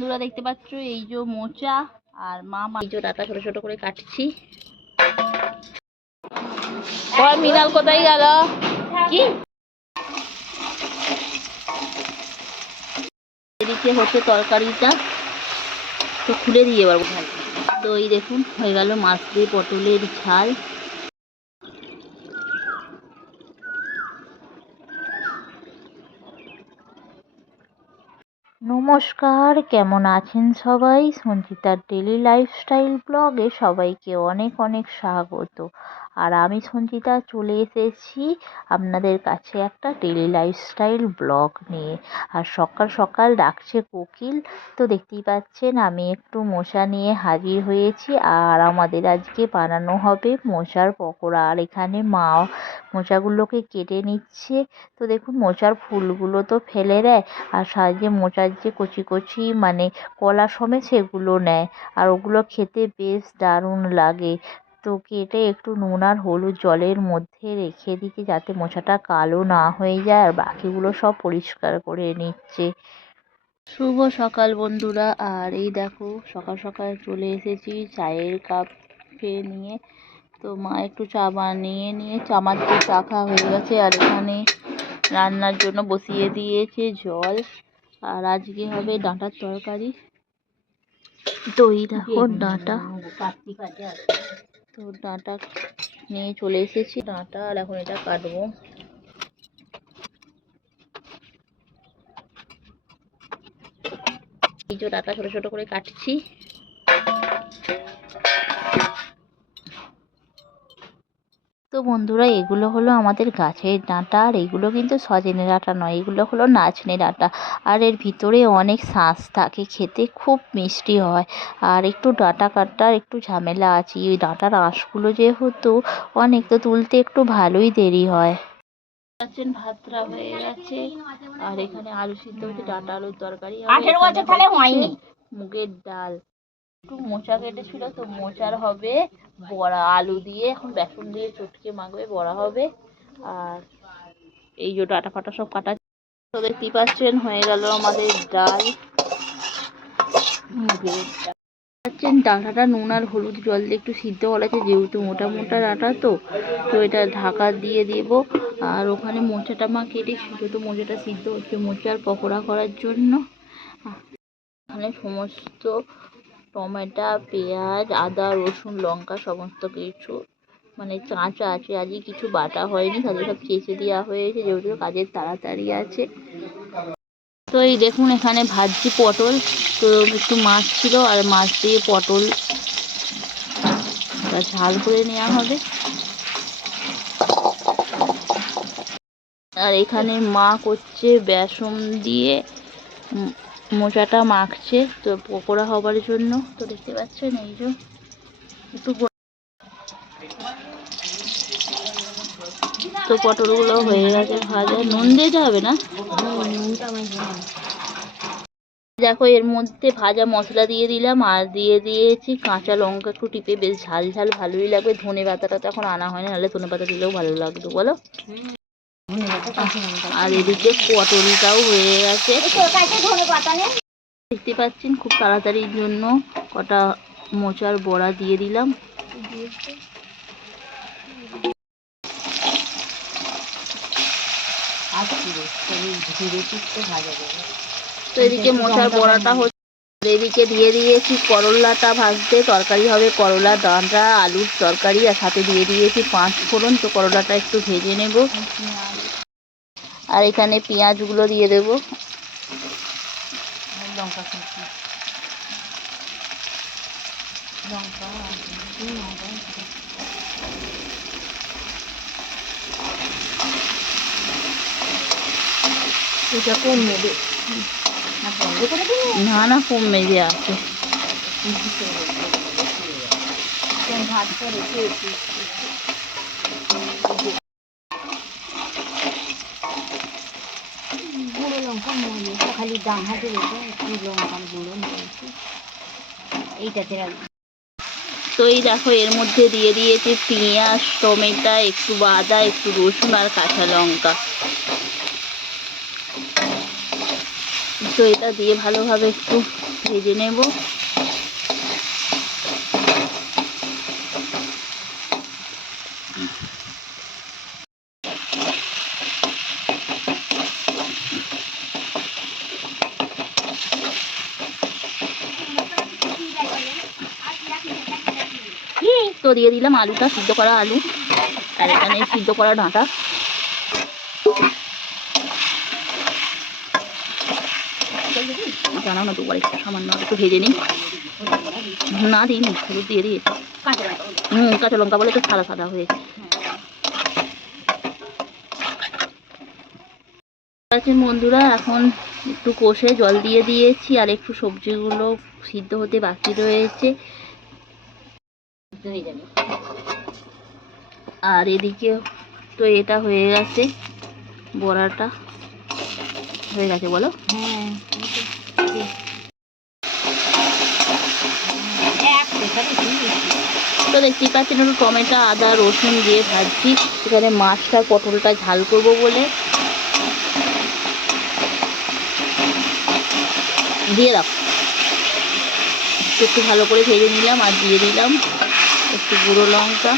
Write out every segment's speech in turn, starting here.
বন্ধুরা দেখতে পাচ্ছ এই যে মোচা আর মা এই যে ডাটা ছোট ছোট করে কাটছি। মিনাল কোথায় গেল? কি এদিকে হচ্ছে তরকারিটা তো খুলে দিয়ে এবার তো এই দেখুন হয়ে গেল মাছ দিয়ে পটলের ঝাল। নমস্কার, কেমন আছেন সবাই? সঞ্চিতার ডেলি লাইফস্টাইল ব্লগে সবাইকে অনেক অনেক স্বাগত। আর আমি সঞ্চিতা চলে এসেছি আপনাদের কাছে একটা ডেলি লাইফস্টাইল ব্লগ নিয়ে। আর সকাল সকাল ডাকছে কোকিল, তো দেখতেই পাচ্ছেন আমি একটু মোচা নিয়ে হাজির হয়েছি। আর আমাদের আজকে বানানো হবে মোচার পকোড়া। আর এখানে মা মোচাগুলোকে কেটে নিচ্ছে। তো দেখুন মোচার ফুলগুলো তো ফেলে দেয়, আর সাইডে মোচার যে কচি কচি মানে কলা সমেত সেগুলো নেয়। আর ওগুলো খেতে বেশ দারুণ লাগে। তো কেটে একটু নুন আর হলুদ জলের মধ্যে রেখে দিতে যাতে মোচাটা কালো না হয়ে যায়, আর বাকিগুলো সব পরিষ্কার করে নিচ্ছে। শুভ সকাল বন্ধুরা। আর এই দেখো সকাল সকাল চলে এসেছি চায়ের কাপ খেয়ে নিয়ে। তো মা একটু চা বানিয়ে নিয়ে আমার তো চা খাওয়া হয়ে গেছে। আর এখানে রান্নার জন্য বসিয়ে দিয়েছে জল। আর আজকে হবে ডাঁটার তরকারি। তো এই দেখো ডাঁটা, তো ডাঁটা নিয়ে চলে এসেছি ডাঁটা। আর এখন এটা কাটবো। এই যে ডাঁটা ছোট ছোট করে কাটছি। তো বন্ধুরা এগুলো হলো আমাদের গাছের ডাঁটা। আর এগুলো কিন্তু সজনে ডাঁটা নয়, এগুলো হলো নাচনি ডাঁটা। আর এর ভিতরে অনেক শাঁস থাকে, খেতে খুব মিষ্টি হয়। আর একটু ডাঁটা কাটার একটু ঝামেলা আছে, ওই ডাঁটার আঁশগুলো যেহেতু অনেক, তো তুলতে একটু ভালোই দেরি হয়। ভাতটা হয়ে গেছে। আর এখানে আলু সিদ্ধ হচ্ছে, ডাঁটা আলুর তরকারি হয়নি, মুগের ডাল, একটু মোচা কেটেছিল তো মোচার হবে বড়া আলু দিয়ে, এখন বেসন দিয়ে চটকে মাখবে বড়া হবে। আর এই যে ডাটা ফাটা সব কাটা, তো দেখতেই পাচ্ছেন হয়ে গেল আমাদের ডাল। ডাঁটাটা নুন আর হলুদ জল দিয়ে একটু সিদ্ধ করা আছে, যেহেতু মোটা মোটা ডাঁটা তো এটা ঢাকা দিয়ে দেব। আর ওখানে মোচাটা মা কেটে ছিল, তো মোচাটা সিদ্ধ হচ্ছে মোচার পকোড়া করার জন্য। এখানে সমস্ত টমেটো, পেঁয়াজ, আদা, রসুন, লঙ্কা সমস্ত কিছু মানে কাঁচা আছে, আজকে কিছু বাটা হয়নি, তাদের সব চেঁচে দেওয়া হয়েছে যেহেতু কাজের তাড়াতাড়ি আছে। তো এই দেখুন এখানে ভাজছি পটল। তো একটু মাছ ছিল, আর মাছ দিয়ে পটল ঝাল করে নেওয়া হবে। আর এখানে মা করছে বেসন দিয়ে মোচাটা মাখছে তো পকোড়া হবার জন্য। তো দেখতে পাচ্ছেন এই যে একটু, তো পটলগুলো হয়ে গেছে ভাজা। নুন দিতে হবে না, দেখো এর মধ্যে ভাজা মশলা দিয়ে দিলাম। আর দিয়ে দিয়েছি কাঁচা লঙ্কা একটু টিপে, বেশ ঝাল ঝাল ভালোই লাগবে। ধনে পাতাটা তো এখন আনা হয় না, নাহলে ধনে পাতা দিলেও ভালো লাগতো বলো। আর এদিকে পটলটাও হয়ে গেছে, দেখতে পাচ্ছেন। খুব তাড়াতাড়ির জন্য কটা মোচার বড়া দিয়ে দিলাম। তো এদিকে মোচার বড়াটা হচ্ছে, এদিকে দিয়ে দিয়েছি করলাটা ভাজতে, তরকারি হবে করলা ডাঁটা আলুর তরকারি। আর সাথে দিয়ে দিয়েছি 5 ফোড়ন। তো করলাটা একটু ভেজে নেব। আর এখানে পেঁয়াজগুলো দিয়ে দেবো, লঙ্কা এটা কম নেবে না, না কম মেজে আছে। গুঁড়ো লঙ্কা মরিচা খালি ডান হাতে রেখে একটু লঙ্কার গুঁড়ো মরিচা এইটাতে রাখবো। তো এই দেখো এর মধ্যে দিয়ে দিয়েছি পেঁয়াজ, টমেটো, একটু আদা, একটু রসুন আর কাঁচা লঙ্কা। তো এটা দিয়ে ভালোভাবে একটু ভেজে নেব। তো দিয়ে দিলাম আলুটা, সিদ্ধ করা আলু, আর এখানে সিদ্ধ করা ডাঁটা। জানাও না দুবার একটু সামান্য একটু ভেজে নিই। না দিইনি, হলুদ দিয়ে দিয়েছি। কাঁচা লঙ্কা বলে তো সাদা সাদা হয়েছে। বন্ধুরা এখন একটু কষে জল দিয়ে দিয়েছি, আর একটু সবজিগুলো সিদ্ধ হতে বাকি রয়েছে। আর এদিকে তো এটা হয়ে গেছে, বড়াটা হয়ে গেছে বলো। তো দেখতেই পাচ্ছেন একটু টমেটো আদা রসুন দিয়ে ভাজছি। এখানে মাছটা পটলটা ঝাল করবো বলে দিয়ে দাও, একটু ভালো করে ভেজে নিলাম। আর দিয়ে দিলাম একটু গুঁড়ো লঙ্কা,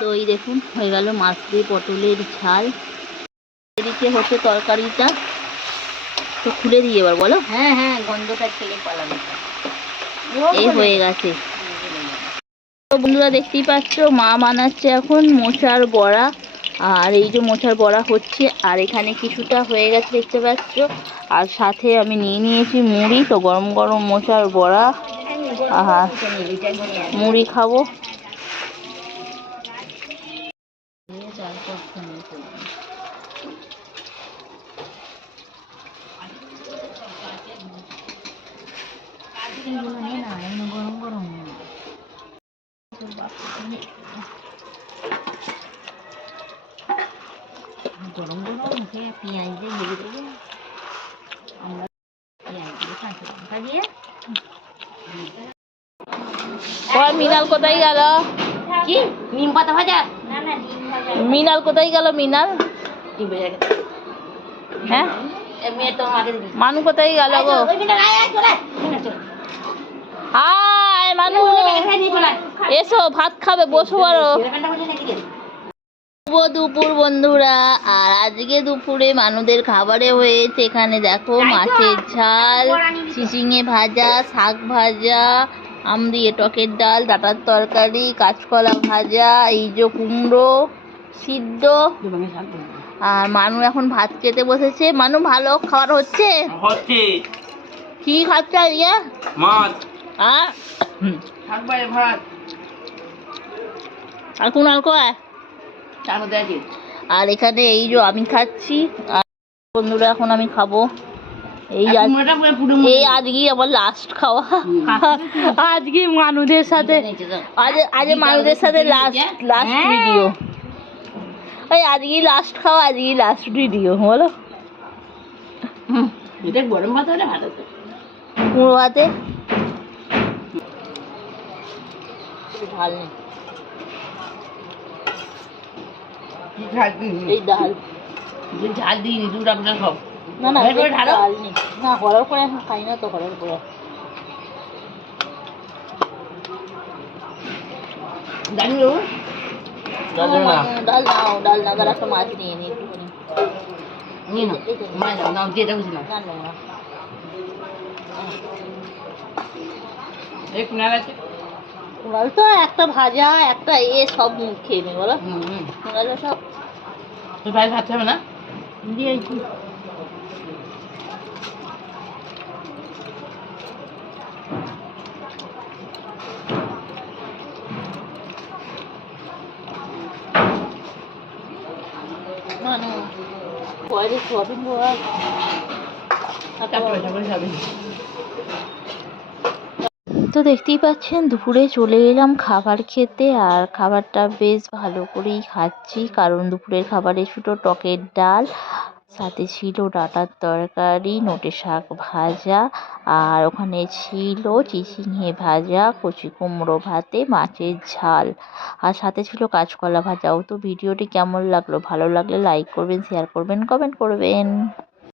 তো এই দেখুন হয়ে গেল মাছ দিয়ে পটলের ঝাল। এদিকে হচ্ছে তরকারিটা, তো খুলে দিয়ে এবার বলো। হ্যাঁ হ্যাঁ, গন্ধটা ছেড়ে পালাবে। এই হয়ে গেছে। তো বন্ধুরা দেখতেই পাচ্ছ মা বানাচ্ছে এখন মোচার বড়া। আর এই যে মোচার বড়া হচ্ছে, আর এখানে কিছুটা হয়ে গেছে দেখতে পাচ্ছ। আর সাথে আমি নিয়ে নিয়েছি মুড়ি, তো গরম গরম মোচার বড়া আর মুড়ি খাবো। গরম গরম গরম গরম মুখে পেঁয়াজ দিয়ে ভেজে দেবো আমরা, পেঁয়াজ দিয়ে কাঁচা লঙ্কা দিয়ে। মিনাল কোথায় গেল? কি নিম পাতা ভাজা? না না, ডিম ভাজা। মিনাল কোথায় গেল? মিনাল হ্যাঁ, মানু কোথায় গেল গো? হাই মানু, এসো ভাত খাবে, বসো বলো। শুভ দুপুর বন্ধুরা। আর আজকে দুপুরে মানুদের খাবারে হয়েছে এখানে দেখো মাছের ঝাল, চিচিঙে ভাজা, শাক ভাজা, আম দিয়ে টকের ডাল, ডাঁটার তরকারি, কাঁচকলা ভাজা, এই যে কুমড়ো সিদ্ধ। আর মানু এখন ভাত খেতে বসেছে। মানু ভালো খাবার হচ্ছে? কি খাচ্ছে আজকে? মাছ আর ভাত। আর কোন আর কয়? আর এখানে এই যে আমি খাচ্ছি, আর বন্ধুরা এখন আমি খাবো। এই আজকে আমার লাস্ট খাওয়া, আজকে মানুষদের সাথে, আজ মানুষদের সাথে লাস্ট ভিডিও। ওই আজকেই লাস্ট খাওয়া, আজকেই লাস্ট ভিডিও বলো। এটা গরম ভাত হলে ভালো হতো, কুমড়ো ভাতে ঝাল নেই, এই ডাল ঝাল দিইনি, দুধ আপনার সব। না না ঝাল নেই, না হরার করে এখন খাই না তো, হরার করে ডাল নাও, ডাল না, তার একটা মাছ নিয়ে নি একটুখানি নিয়ে নাও, যেটা বুঝি না কুড়াল তো একটা ভাজা একটা সব খেয়ে নি বলো। কুড়াল সব ভাই ভাত হবে না দিয়েছি। তো দেখতেই পাচ্ছেন দুপুরে চলে এলাম খাবার খেতে। আর খাবারটা বেশ ভালো করেই খাচ্ছি, কারণ দুপুরের খাবারে ছিল টকের ডাল সাথে ছিল ডাঁটার তরকারি, নোটে শাক ভাজা, আর ওখানে ছিল চিচিঙে ভাজা, কচি কুমড়ো ভাতে, মাছের ঝাল, আর সাথে ছিল কাঁচকলা ভাজাও। তো ভিডিওটি কেমন লাগলো? ভালো লাগলে লাইক করবেন, শেয়ার করবেন, কমেন্ট করবেন।